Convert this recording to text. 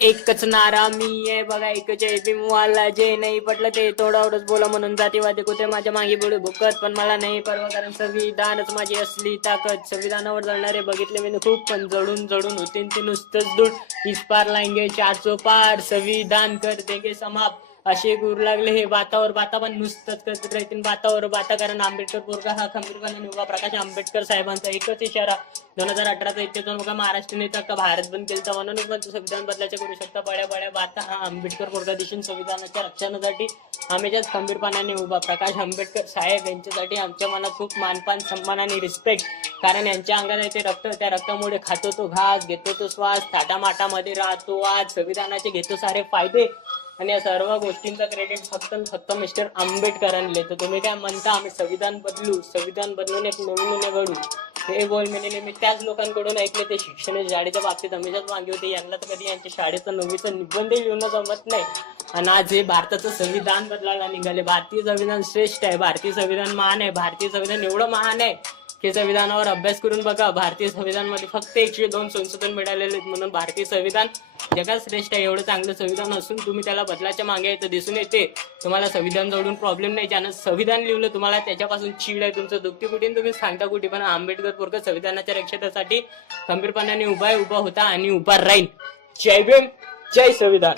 एकच नारा मी आहे बघा, एकच आहे भीमवाला. जे नाही पटलं ते तोडावडच बोला, म्हणून जातीवादी कुठे माझ्या मागे बोलू भुकत, पण मला नाही परवा, कारण संविधानच माझी असली ताकद. संविधानावर जळणारे बघितले मी खूप, पण जडून जडून होते ते नुसतंच दूर. इस पार लाएंगे 400 पार, संविधान कर देंगे समाप्त. असे गुर लागले हे बातावर बाता, पण नुसतंच करत राहतील बातावर बाता. कारण आंबेडकर पोरगा हा खंबीरपणे उभा. प्रकाश आंबेडकर साहेबांचा एकच इशारा, 2018चा इतिहास बघा, महाराष्ट्र नेता का भारत बंद केलता, म्हणूनच पण संविधान बदलायचे करू शकता बड्या बड्या बाता. हा आंबेडकर पोरगा देशील संविधानाच्या रक्षणासाठी हमेशाच खंबीरपणाने उभा. प्रकाश आंबेडकर साहेब यांच्यासाठी आमच्या मनात खूप मानपान, सन्मान आणि रिस्पेक्ट. कारण यांच्या अंगात आहे ते रक्त, त्या रक्तामुळे खातो तो घास, घेतो तो श्वास, थाटामाटामध्ये राहतो आज, संविधानाचे घेतो सारे फायदे. आणि या सर्व गोष्टींचा क्रेडिट फक्त मिस्टर आंबेडकरांना. तर तुम्ही काय म्हणता आम्ही संविधान बदलू, संविधान बदलून एक नवीन घडू, हे बोल मी त्याच लोकांकडून ऐकले. ते शिक्षण शाळेच्या बाबतीत हमेशाच मागे होते. यांना तर कधी यांच्या शाळेचा 9वीचा निबंध लिहून जमत नाही. आणि आज हे भारताचं संविधान बदलायला निघाले. भारतीय संविधान श्रेष्ठ आहे, भारतीय संविधान महान आहे. भारतीय संविधान एवढं महान आहे की संविधानावर अभ्यास करून बघा, भारतीय संविधानमध्ये फक्त 102 संशोधन मिळालेले आहेत. म्हणून भारतीय संविधान जगात श्रेष्ठ आहे. एवढं चांगलं संविधान असून तुम्ही त्याला बदलाच्या मागे आहे तर दिसून येते तुम्हाला संविधान जोडून प्रॉब्लेम नाही. ज्यानं संविधान लिहिलं तुम्हाला त्याच्यापासून चीड आहे. तुमचं दुःखी कुठे तुम्ही सांगता कुठे, पण आंबेडकर पोरगा संविधानाच्या रक्षणासाठी खंबीरपणाने उभा होता आणि उभा राहील. जय भीम, जय संविधान.